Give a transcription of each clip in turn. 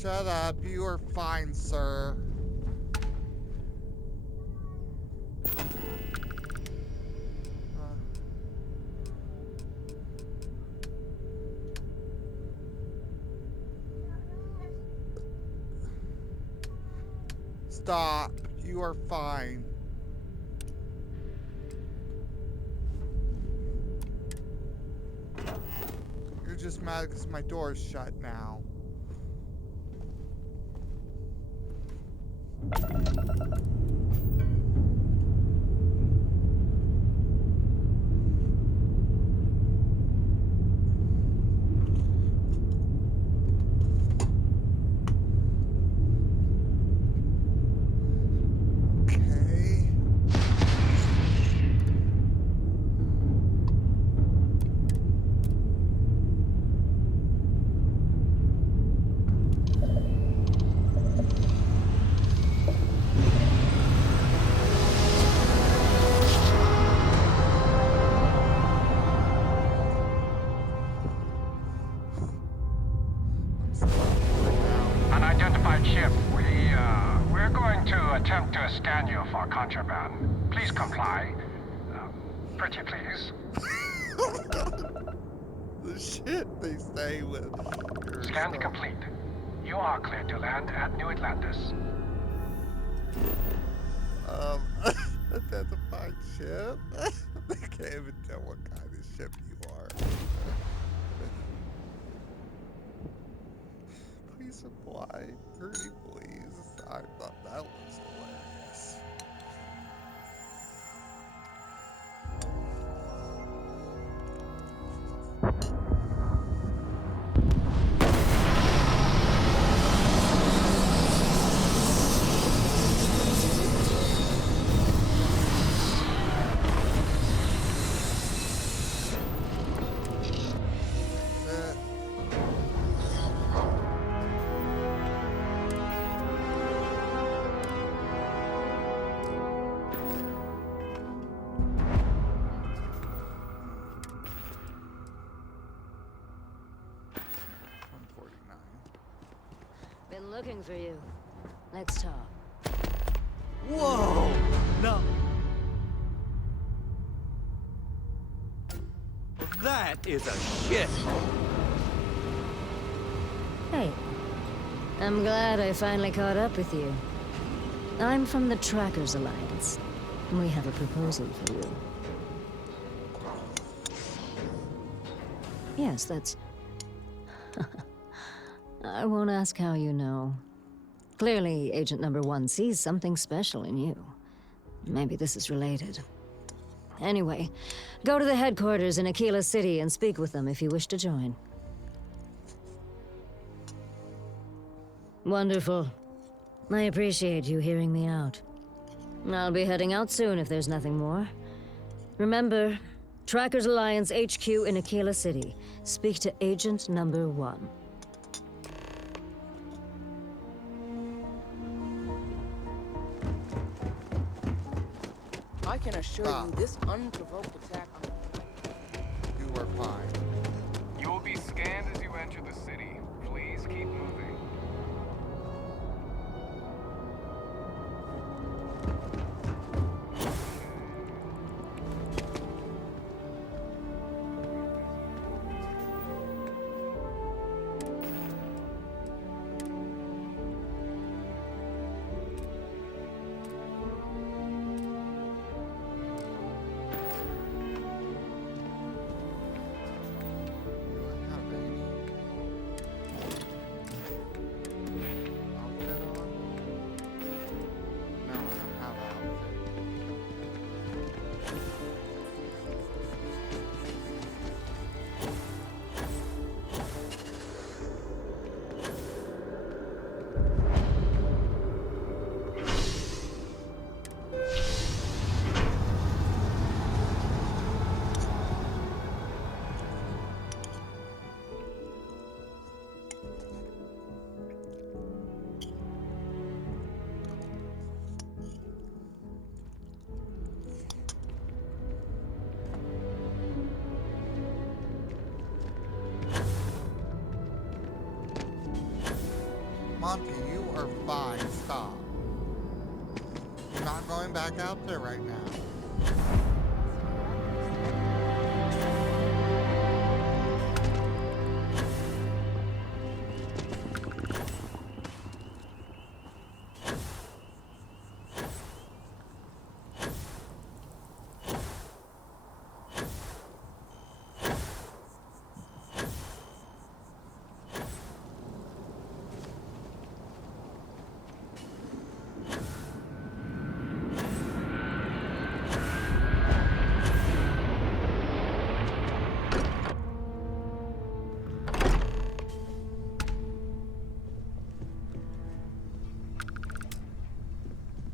Shut up. You are fine, sir. Stop. You are fine. You're just mad because my door is shut now. Okay. I'm stuck right now. Unidentified ship. We're going to attempt to scan you for contraband. Please comply. Pretty please. The shit they say with your Scan stuff. complete. You are cleared to land at New Atlantis. Identified ship? They can't even tell what kind of ship you are. Please supply. Pretty please. I thought that was hilarious. Been looking for you. Let's talk. Whoa! No. That is a shit. Hey. I'm glad I finally caught up with you. I'm from the Trackers Alliance. We have a proposal for you. Yes, that's... I won't ask how you know. Clearly, Agent Number 1 sees something special in you. Maybe this is related. Anyway, go to the headquarters in Aquila City and speak with them if you wish to join. Wonderful. I appreciate you hearing me out. I'll be heading out soon if there's nothing more. Remember, Trackers Alliance HQ in Aquila City. Speak to Agent Number 1. I can assure you this unprovoked attack on... You are fine. You will be scanned as you enter the city. Please keep moving. Do I have any? Monty, you are fine. Stop. You're not going back out there right now.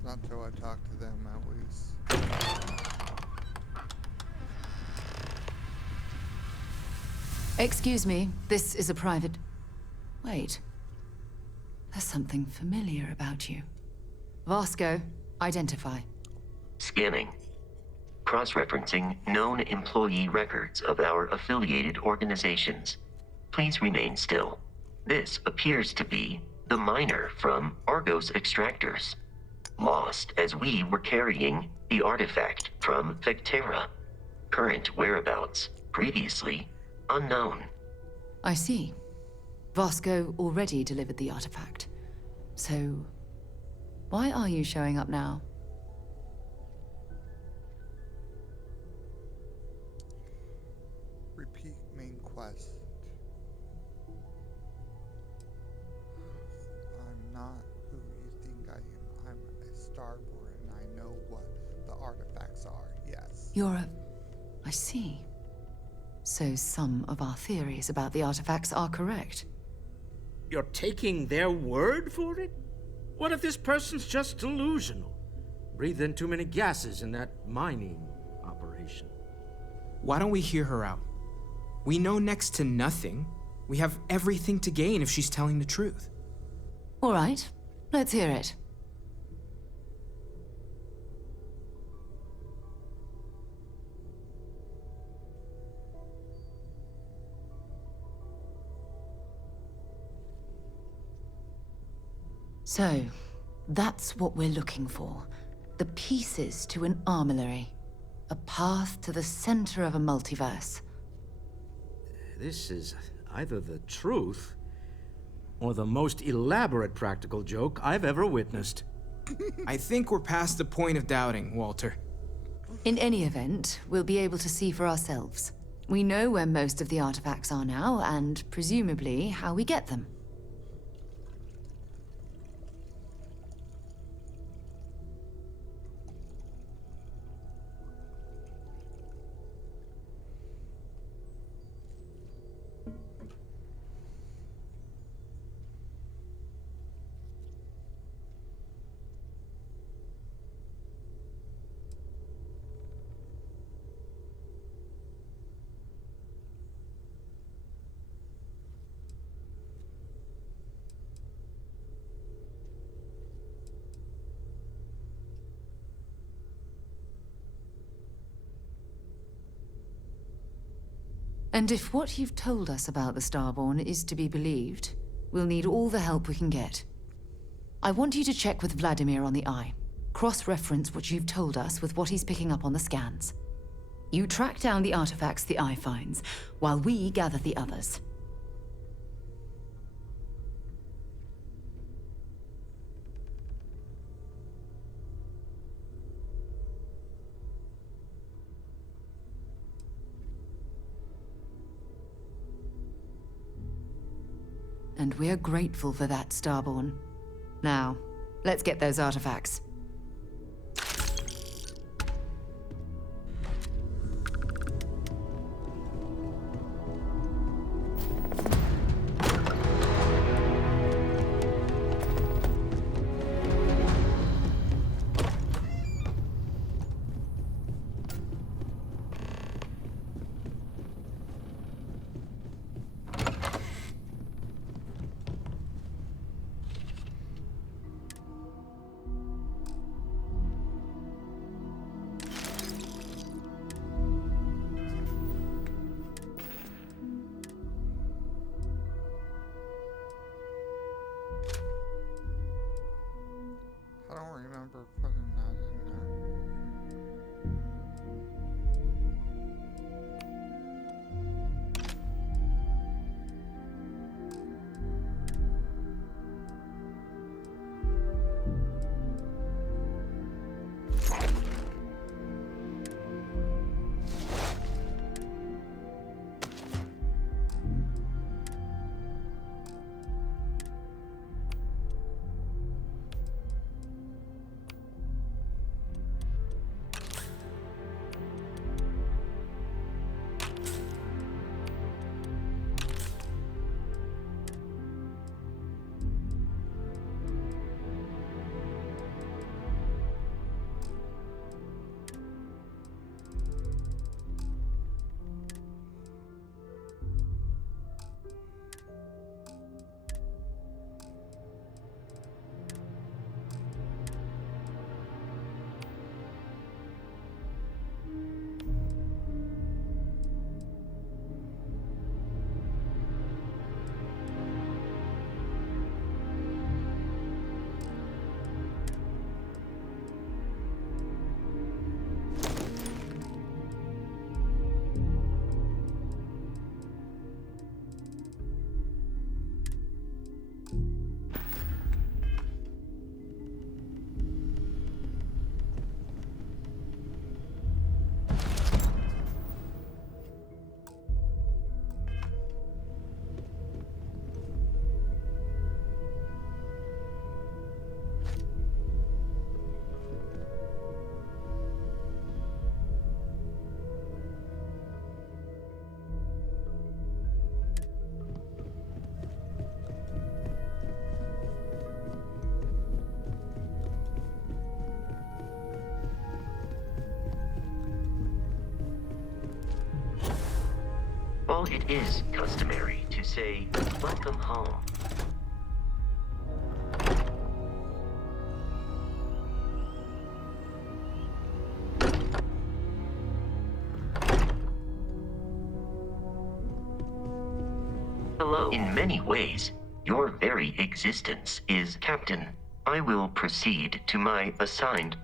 Not until I talk to them, at least. Excuse me, this is a private... Wait. There's something familiar about you. Vasco, identify. Scanning. Cross-referencing known employee records of our affiliated organizations. Please remain still. This appears to be the miner from Argos Extractors. Lost as we were carrying the artifact from Vectera. Current whereabouts, previously unknown. I see. Vasco already delivered the artifact. So, why are you showing up now? Repeat main quest. I'm not who you think I am. I'm a starborn and I know what the artifacts are, yes. You're a... I see. So some of our theories about the artifacts are correct. You're taking their word for it? What if this person's just delusional? Breathed in too many gases in that mining operation. Why don't we hear her out? We know next to nothing. We have everything to gain if she's telling the truth. All right, let's hear it. So, that's what we're looking for. The pieces to an armillary. A path to the center of a multiverse. This is either the truth or the most elaborate practical joke I've ever witnessed. I think we're past the point of doubting, Walter. In any event, we'll be able to see for ourselves. We know where most of the artifacts are now, and presumably how we get them. And if what you've told us about the Starborn is to be believed, we'll need all the help we can get. I want you to check with Vladimir on the Eye. Cross-reference what you've told us with what he's picking up on the scans. You track down the artifacts the Eye finds, while we gather the others. And we're grateful for that, Starborn. Now, let's get those artifacts. don't remember putting that in there. While it is customary to say, "Welcome home," hello, in many ways, your very existence is Captain. I will proceed to my assigned.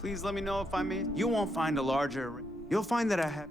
Please let me know if I may. You won't find a larger. You'll find that I have.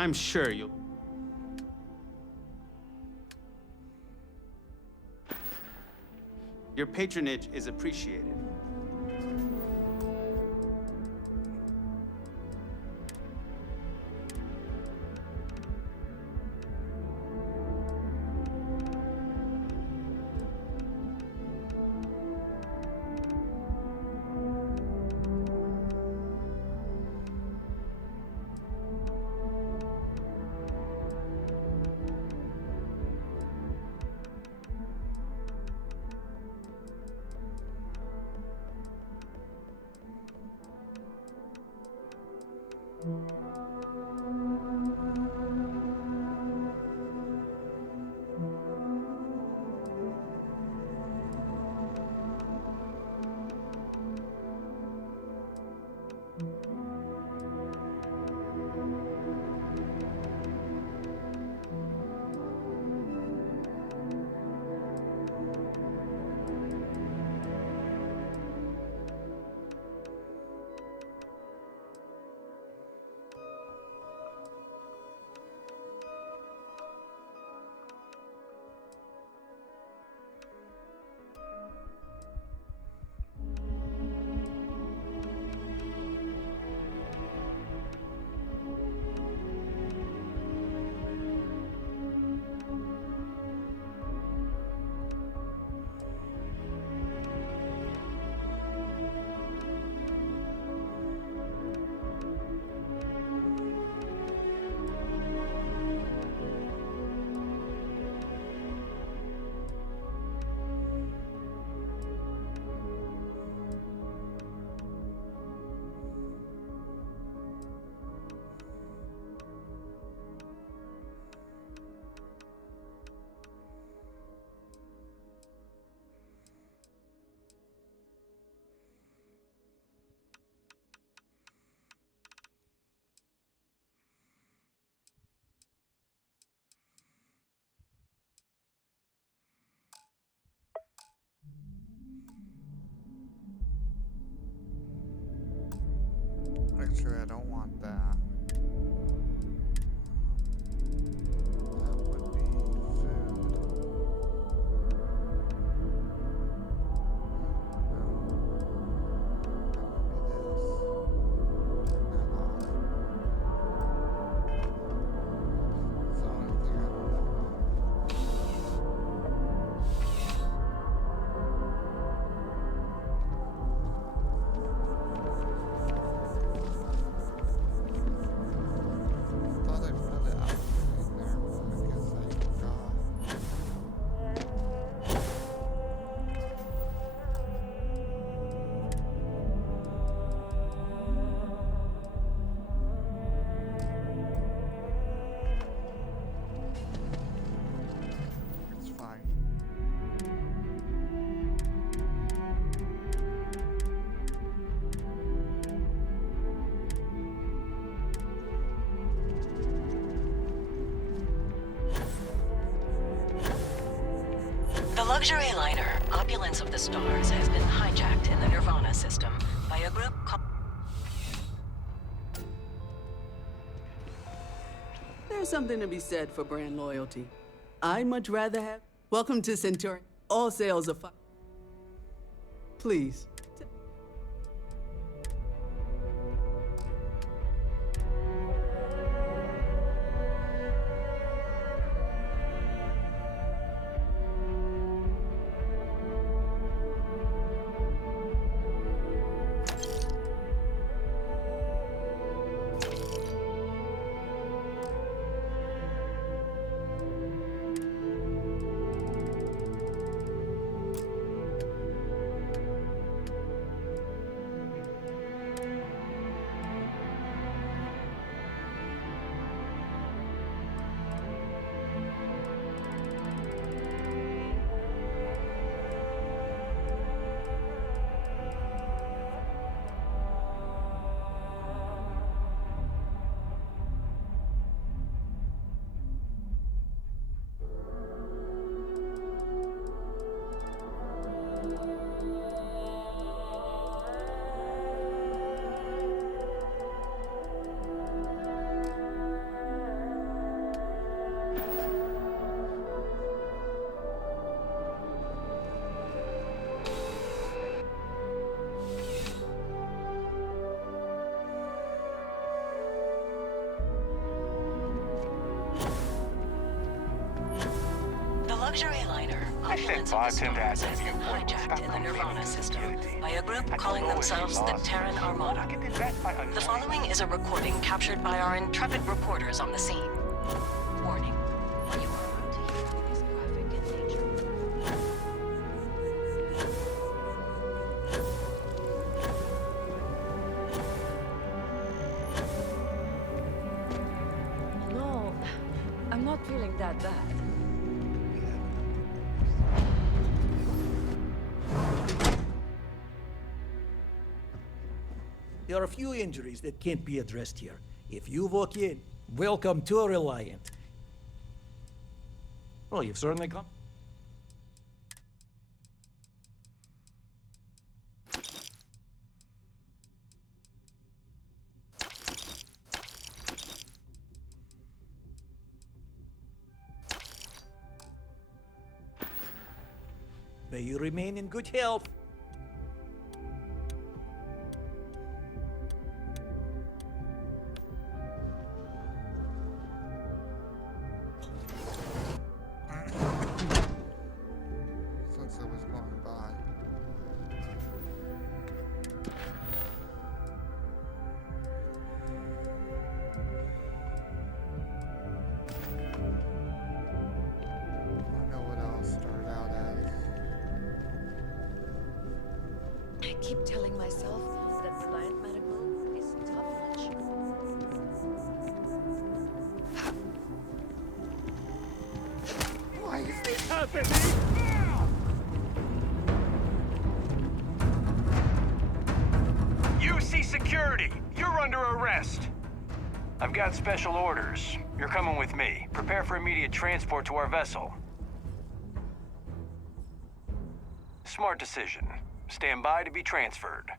I'm sure you'll. Your patronage is appreciated. Actually, I don't want that. That would be food. The luxury liner, Opulence of the Stars, has been hijacked in the Nirvana system by a group called... There's something to be said for brand loyalty. I'd much rather have... Welcome to Centauri. All sales are Please. Luxury liner, Opulence of the Stars, has been hijacked in the Nirvana system by a group calling themselves the Terran Armada. The following is a recording captured by our intrepid reporters on the scene. Warning, what you are about to hear is graphic in nature. No, I'm not feeling that bad. There are a few injuries that can't be addressed here. If you walk in, welcome to a Reliant. Well, you've certainly come. May you remain in good health. Since I was going by. I know what I'll start out as. I keep telling myself that Reliant Medical is top-notch. Why is this happening? UC Security, you're under arrest. I've got special orders. You're coming with me. Prepare for immediate transport to our vessel. Smart decision. Stand by to be transferred.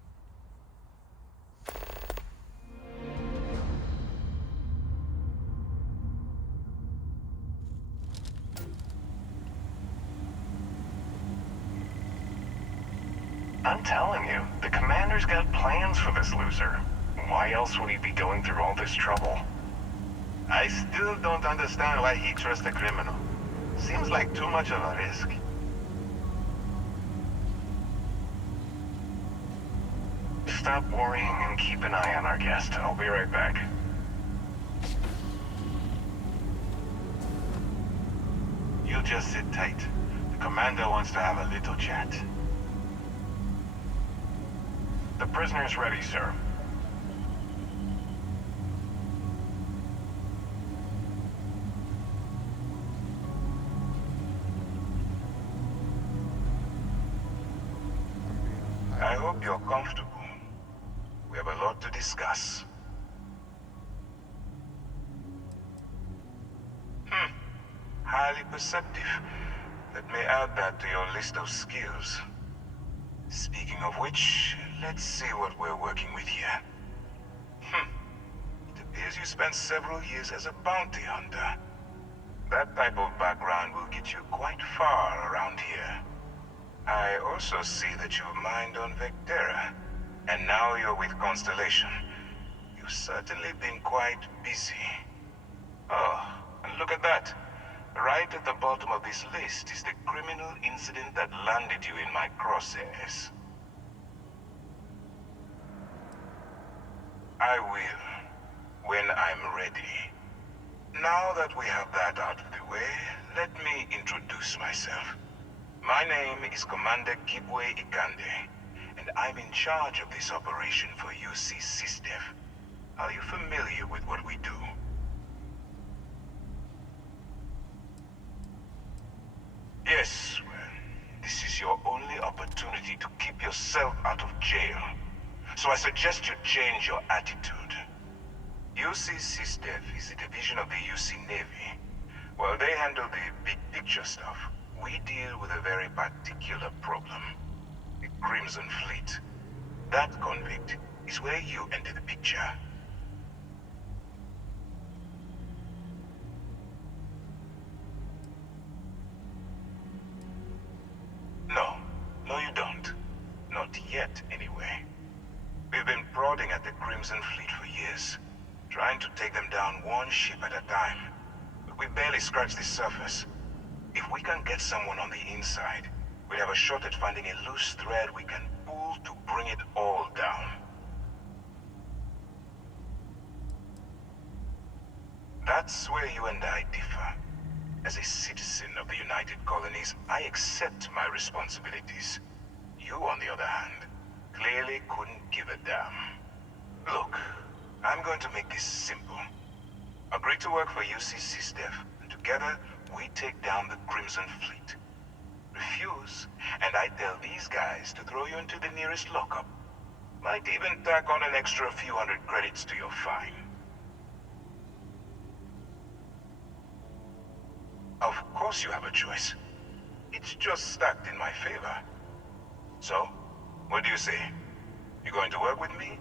I'm telling you, the commander's got plans for this loser. Why else would he be going through all this trouble? I still don't understand why he trusts a criminal. Seems like too much of a risk. Stop worrying and keep an eye on our guest. I'll be right back. You just sit tight. The commander wants to have a little chat. The prisoner's ready, sir. I hope you're comfortable. We have a lot to discuss. Highly perceptive. Let me add that to your list of skills. Speaking of which, let's see what we're working with here. It appears you spent several years as a bounty hunter. That type of background will get you quite far around here. I also see that you've mined on Vectera, and now you're with Constellation. You've certainly been quite busy. Oh, and look at that. Right at the bottom of this list is the criminal incident that landed you in my crosshairs. I will, when I'm ready. Now that we have that out of the way, let me introduce myself. My name is Commander Kibwe Ikande, and I'm in charge of this operation for UC SysDev. Are you familiar with what we do? Yes, well, this is your only opportunity to keep yourself out of jail. So I suggest you change your attitude. UC SysDev is a division of the UC Navy. While they handle the big picture stuff, we deal with a very particular problem. The Crimson Fleet. That convict is where you enter the picture. No, you don't. Not yet, anyway. We've been prodding at the Crimson Fleet for years, trying to take them down one ship at a time. But we barely scratched the surface. If we can get someone on the inside, we'll have a shot at finding a loose thread we can pull to bring it all down. That's where you and I differ. As a citizen of the United Colonies, I accept my responsibilities. You, on the other hand, clearly couldn't give a damn. Look, I'm going to make this simple. Agree to work for UC SysDev, and together we take down the Crimson Fleet. Refuse, and I tell these guys to throw you into the nearest lockup. Might even tack on an extra few hundred credits to your fine. Of course you have a choice. It's just stacked in my favor. So, what do you say? You going to work with me,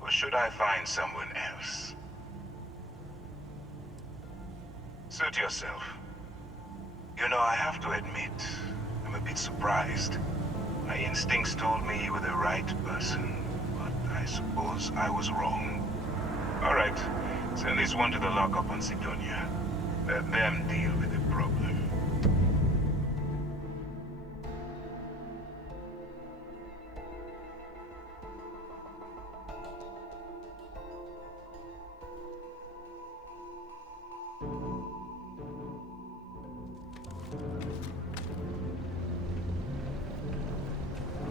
or should I find someone else? Suit yourself. You know, I have to admit, I'm a bit surprised. My instincts told me you were the right person, but I suppose I was wrong. All right, send this one to the lockup on Sidonia. Let them deal with the problem.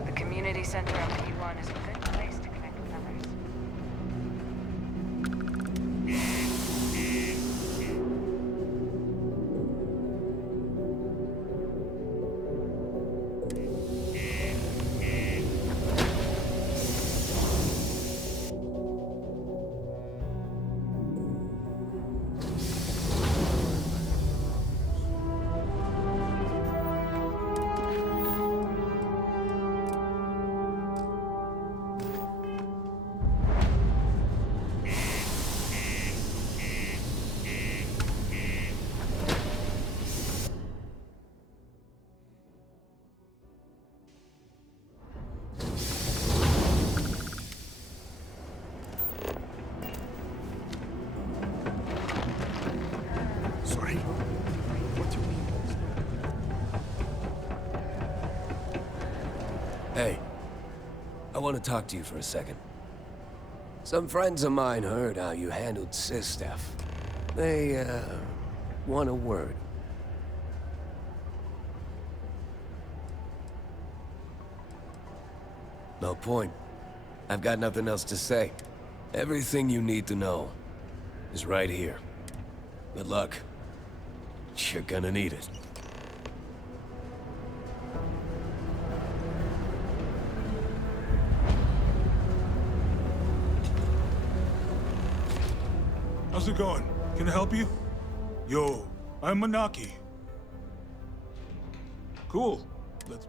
The community center of P1 is a good place to connect with others. Hey, I want to talk to you for a second. Some friends of mine heard how you handled Sistef. They, want a word. No point. I've got nothing else to say. Everything you need to know is right here. Good luck. You're gonna need it. How's it going? Can I help you? Yo, I'm Manaki. Cool. Let's...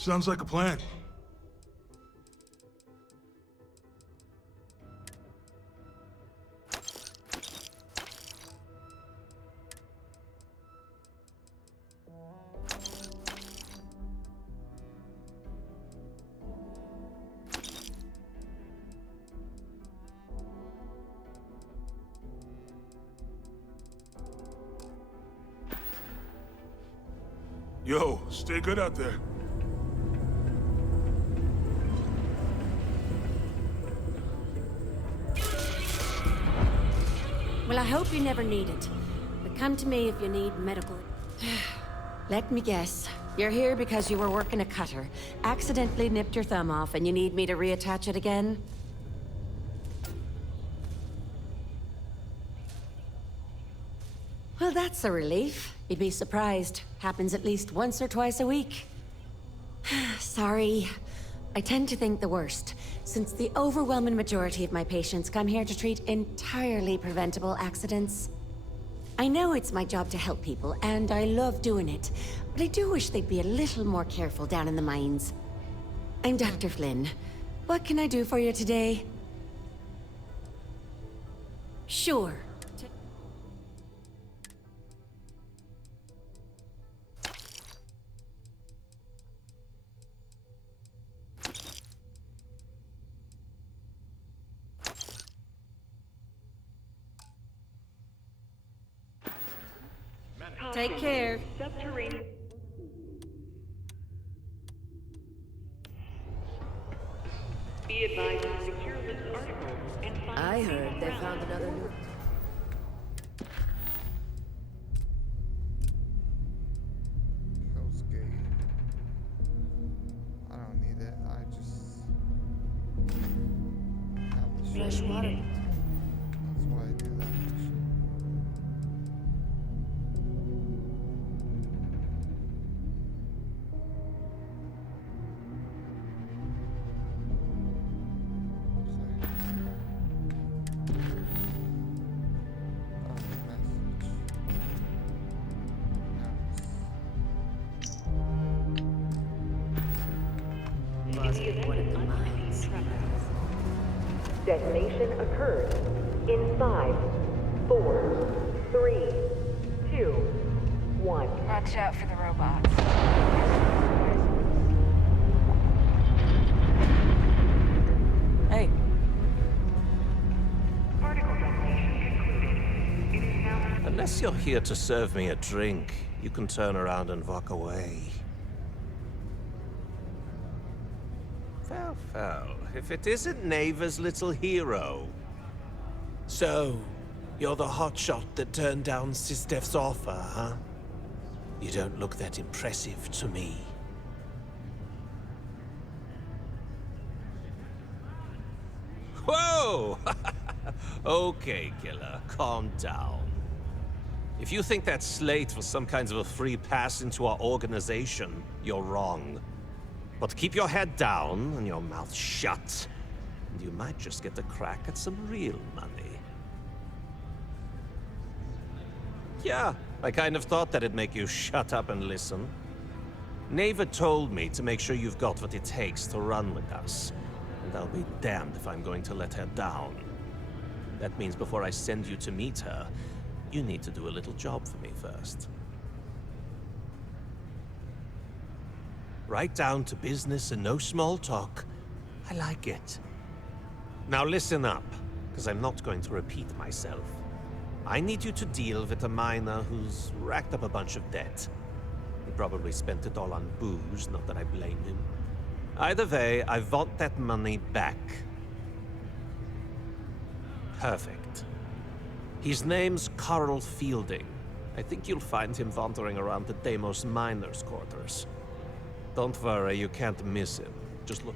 Sounds like a plan. Yo, stay good out there. Well, I hope you never need it. But come to me if you need medical... Let me guess. You're here because you were working a cutter, accidentally nipped your thumb off, and you need me to reattach it again? Well, that's a relief. You'd be surprised. Happens at least once or twice a week. Sorry. I tend to think the worst, since the overwhelming majority of my patients come here to treat entirely preventable accidents. I know it's my job to help people, and I love doing it, but I do wish they'd be a little more careful down in the mines. I'm Dr. Flynn. What can I do for you today? Sure. Take care. Subterranean. Be advised to secure this article and find... I heard they found another new... Hell's Gate. I don't need it. I just have the Fresh water. That's why I do that. Detonation occurs in 5, 4, 3, 2, 1. Watch out for the robots. Hey. Unless you're here to serve me a drink, you can turn around and walk away. Well, if it isn't Neva's little hero. So, you're the hotshot that turned down Sistef's offer, huh? You don't look that impressive to me. Whoa! Okay, killer, calm down. If you think that slate was some kind of a free pass into our organization, you're wrong. But keep your head down and your mouth shut, and you might just get a crack at some real money. Yeah, I kind of thought that'd make you shut up and listen. Neva told me to make sure you've got what it takes to run with us. And I'll be damned if I'm going to let her down. That means before I send you to meet her, you need to do a little job for me first. Right down to business and no small talk. I like it. Now listen up, because I'm not going to repeat myself. I need you to deal with a miner who's racked up a bunch of debt. He probably spent it all on booze, not that I blame him. Either way, I want that money back. Perfect. His name's Carl Fielding. I think you'll find him wandering around the Deimos miners' quarters. Don't worry, you can't miss him. Just look.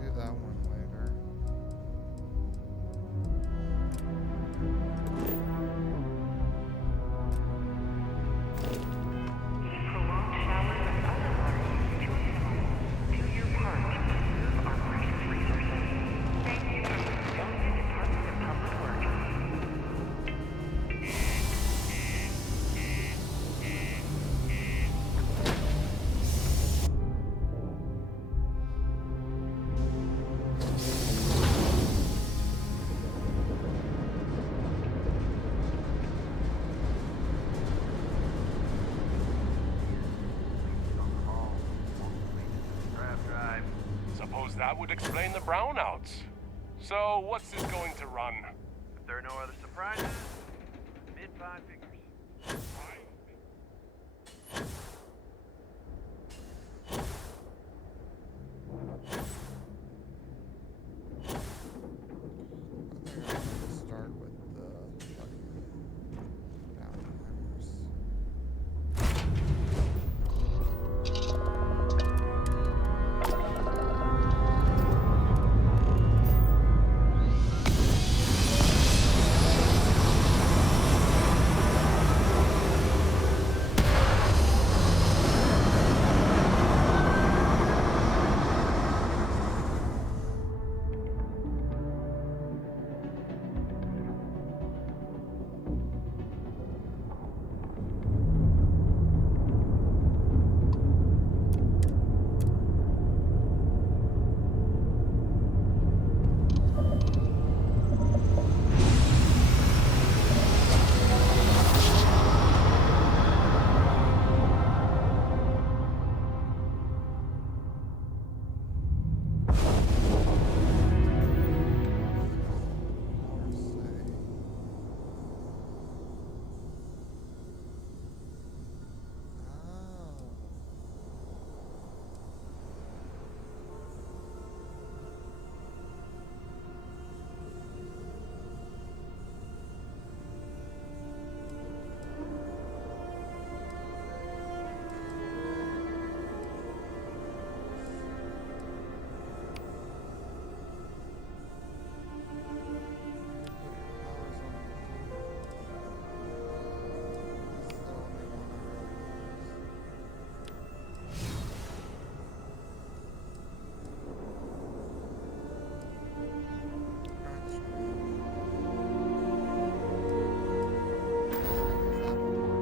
Do that one later. Suppose that would explain the brownouts. So, what's this going to run? If there are no other surprises, mid-five figures. Start with the downhammers.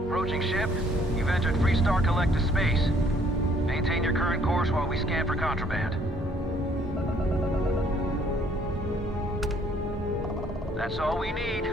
Approaching ship, you've entered Freestar Collective space. Maintain your current course while we scan for contraband. That's all we need.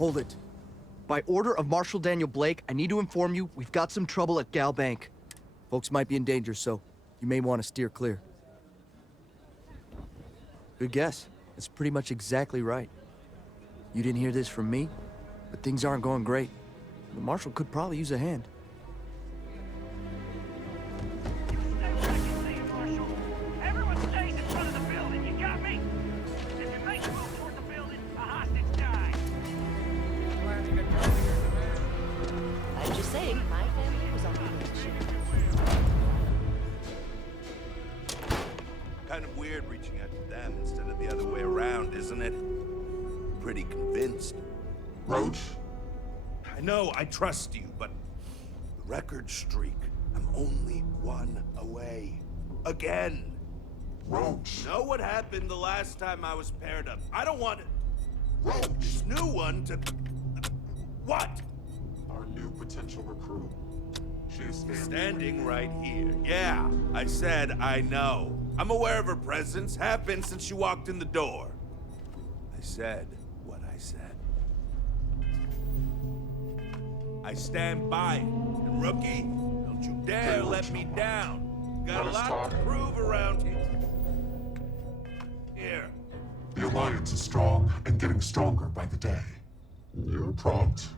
Hold it. By order of Marshal Daniel Blake, I need to inform you we've got some trouble at Gal Bank. Folks might be in danger, so you may want to steer clear. Good guess. It's pretty much exactly right. You didn't hear this from me, but things aren't going great. The Marshal could probably use a hand. Everyone stays in front of the building, you got me? If you make a move toward the building, a hostage dies. I'm just saying, my family was on the ship. Kind of weird reaching out to them instead of the other way around, isn't it? Pretty convinced. Roach? I know, I trust you, but the record streak, I'm only one away. Again. Roach. Know what happened the last time I was paired up? I don't want it. Roach. This new one to... What? Our new potential recruit. She's Standing right here. Yeah, I said I know. I'm aware of her presence, have been since she walked in the door. I said what I said. I stand by it. And rookie, don't you dare let me down. Got a lot to prove around here. Here. The Alliance is strong and getting stronger by the day. You're prompt.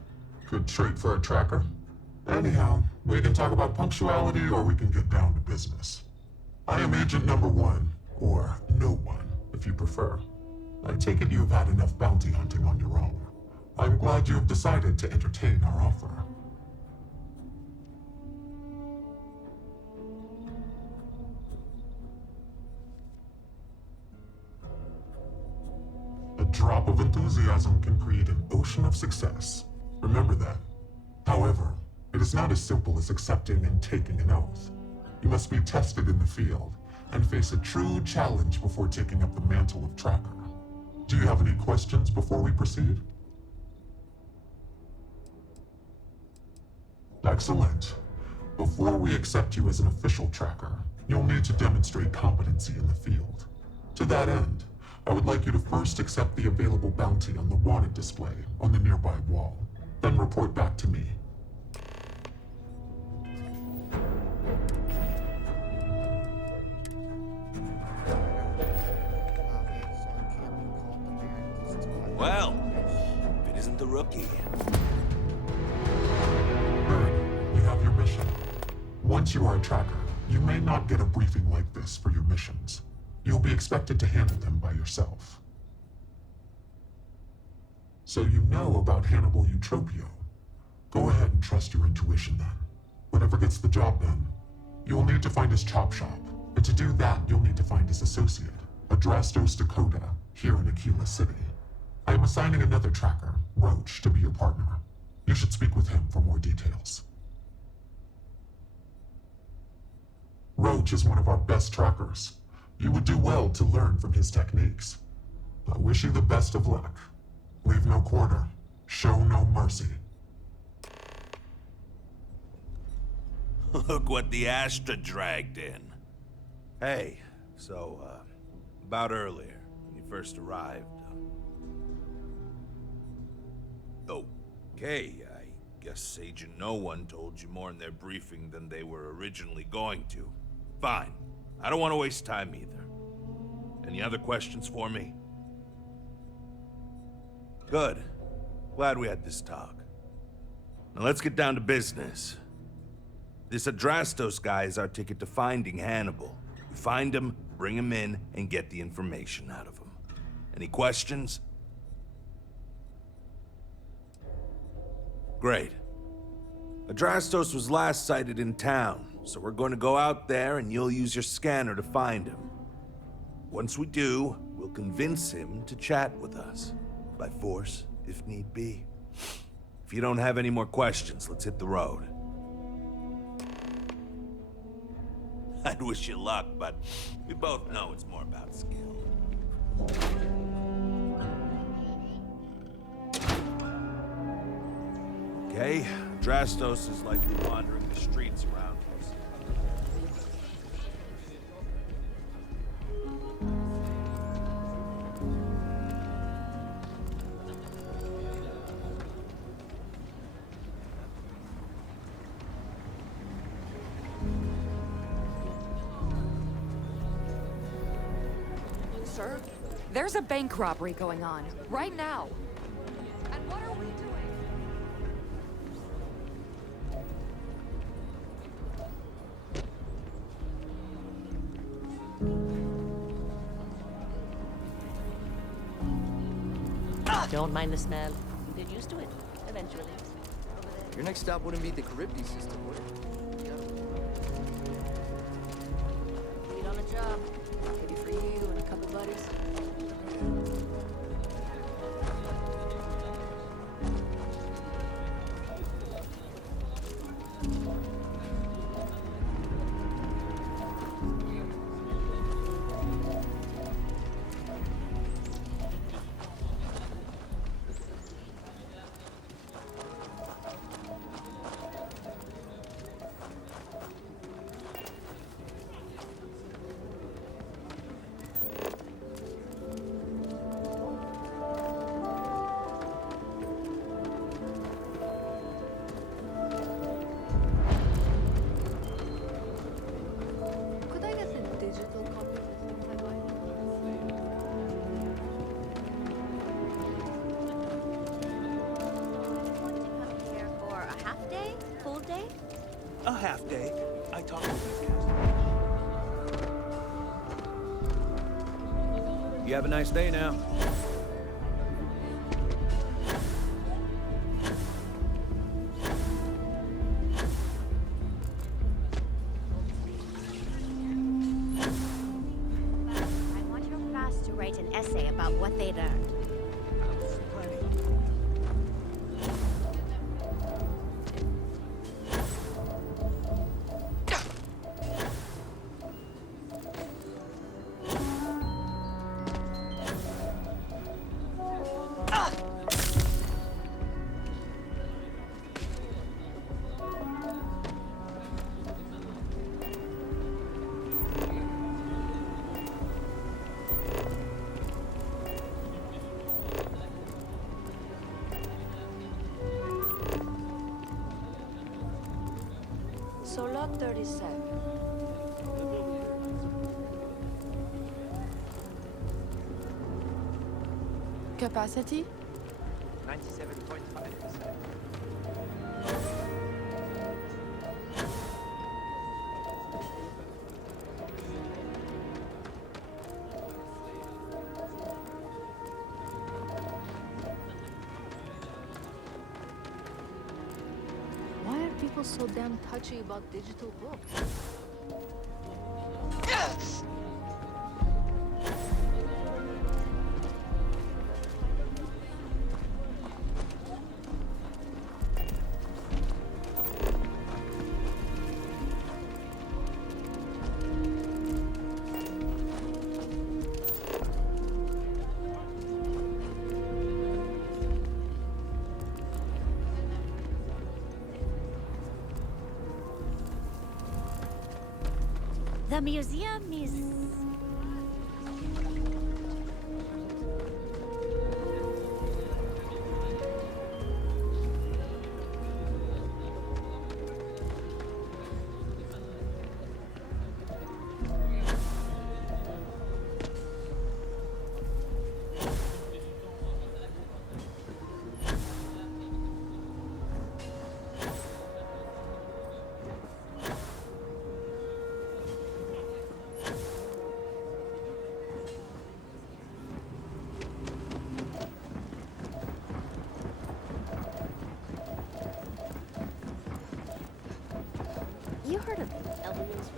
Good trait for a tracker. Anyhow, we can talk about punctuality or we can get down to business. I am Agent Number 1, or No One, if you prefer. I take it you've had enough bounty hunting on your own. I'm glad you have decided to entertain our offer. A drop of enthusiasm can create an ocean of success. Remember that. However, it is not as simple as accepting and taking an oath. You must be tested in the field and face a true challenge before taking up the mantle of tracker. Do you have any questions before we proceed? Excellent. Before we accept you as an official tracker, you'll need to demonstrate competency in the field. To that end, I would like you to first accept the available bounty on the wanted display on the nearby wall, then report back to me. Well, if it isn't the rookie. Good. You have your mission. Once you are a tracker, you may not get a briefing like this for your missions. You'll be expected to handle them by yourself. So you know about Hannibal Eutropio. Go ahead and trust your intuition then. Whatever gets the job done, you'll need to find his chop shop. And to do that, you'll need to find his associate, Adrastos Dakota, here in Aquila City. I am assigning another tracker, Roach, to be your partner. You should speak with him for more details. Roach is one of our best trackers. You would do well to learn from his techniques. I wish you the best of luck. Leave no quarter. Show no mercy. Look what the Astra dragged in. Hey, so, about earlier, when you first arrived. Okay, I guess Agent No One told you more in their briefing than they were originally going to. Fine. I don't want to waste time either. Any other questions for me? Good. Glad we had this talk. Now let's get down to business. This Adrastos guy is our ticket to finding Hannibal. We find him, bring him in, and get the information out of him. Any questions? Great. Adrastos was last sighted in town, so we're going to go out there and you'll use your scanner to find him. Once we do, we'll convince him to chat with us. By force, if need be. If you don't have any more questions, let's hit the road. I'd wish you luck, but we both know it's more about skill. Okay, Adrastos is likely wandering the streets around us. sir. There's a bank robbery going on, right now. And what are we doing? Don't mind the smell. You get used to it, eventually. Your next stop wouldn't be the Charybdis system, would it? Lead on a job. Maybe for you and a couple buddies. Could I get a digital copy of the things I buy? Here for a half day? Full day? A half day. I talked to these guys. You have a nice day now. I want your class to write an essay about what they learned. So lot 37. Capacity? 97.5%. Why are people so damn touchy about digital books? Yes! The museum is... You heard of aliens?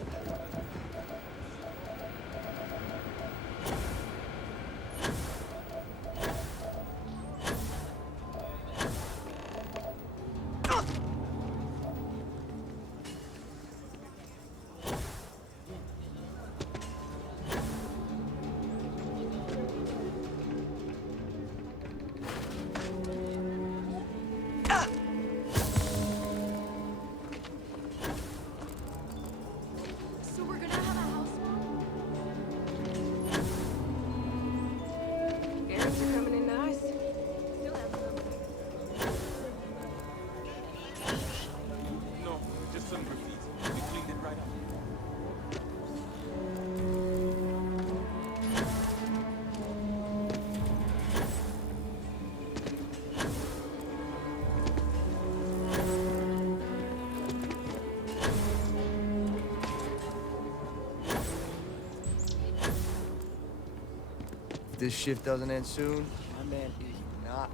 So we're gonna have If this shift doesn't end soon, my man is not.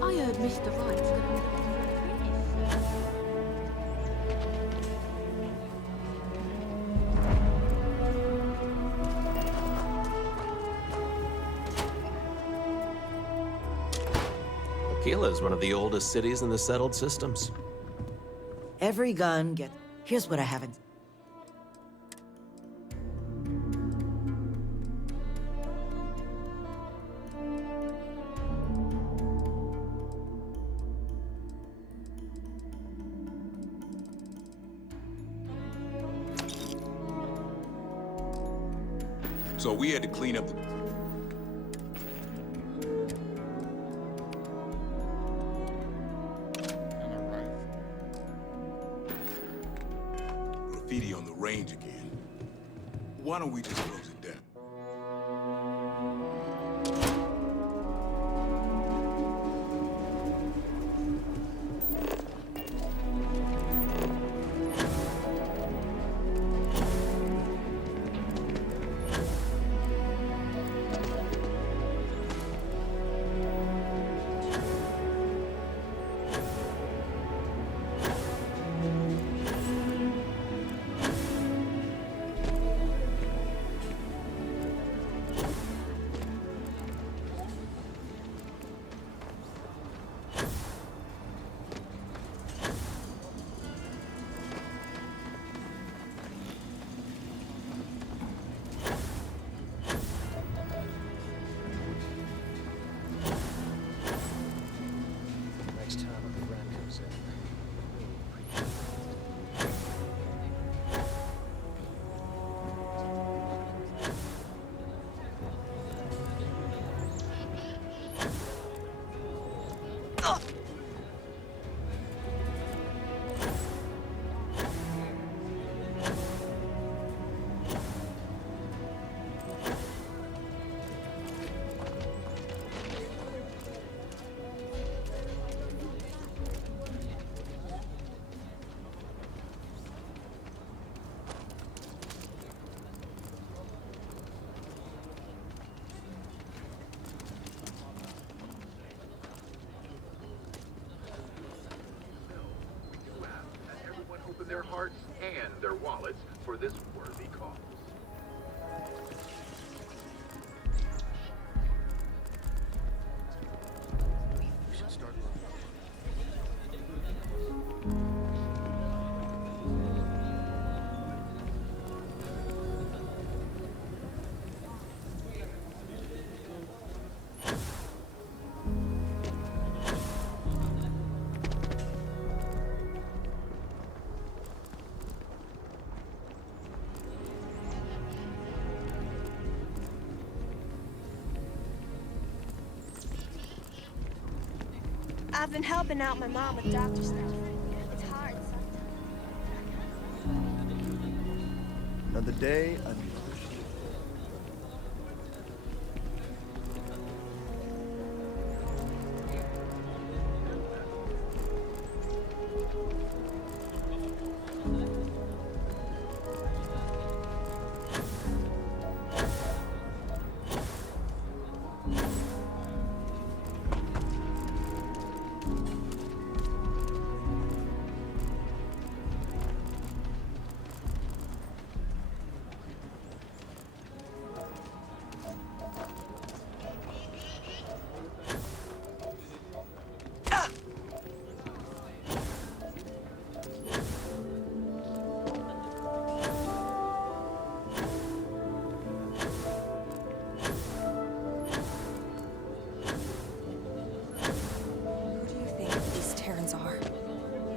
I heard Mr. Wright's gonna be Aquila is one of the oldest cities in the settled systems. Every gun gets... Here's what I haven't... So we had to clean up the... graffiti on the range again. Why don't we just close it down? Next time a friend comes in. Open their hearts and their wallets for this worthy cause. We should start. I've been helping out my mom with doctor stuff. It's hard sometimes. Another day, another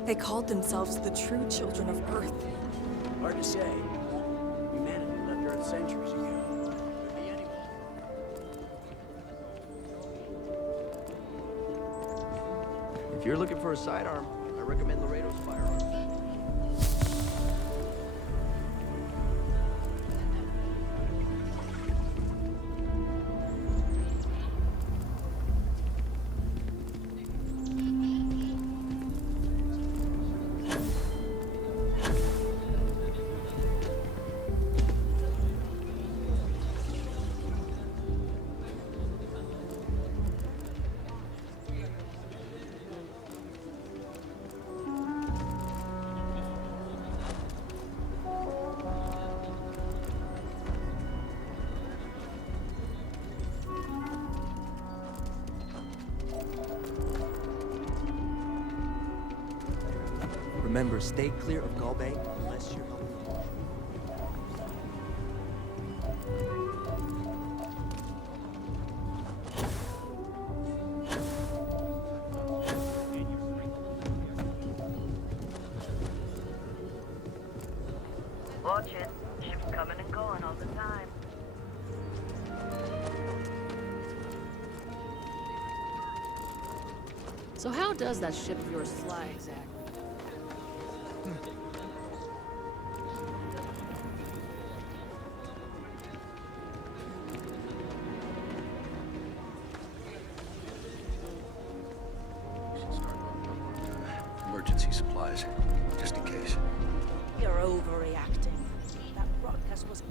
They called themselves the true children of Earth. Hard to say. Humanity left Earth centuries ago. Could be anyone. If you're looking for a sidearm, I recommend Laredo's firearms. Remember, stay clear of Galbank unless you're helping the Marshal. Watch it. Ships coming and going all the time. So how does that ship of yours fly exactly? Emergency supplies, just in case. You're overreacting. That broadcast was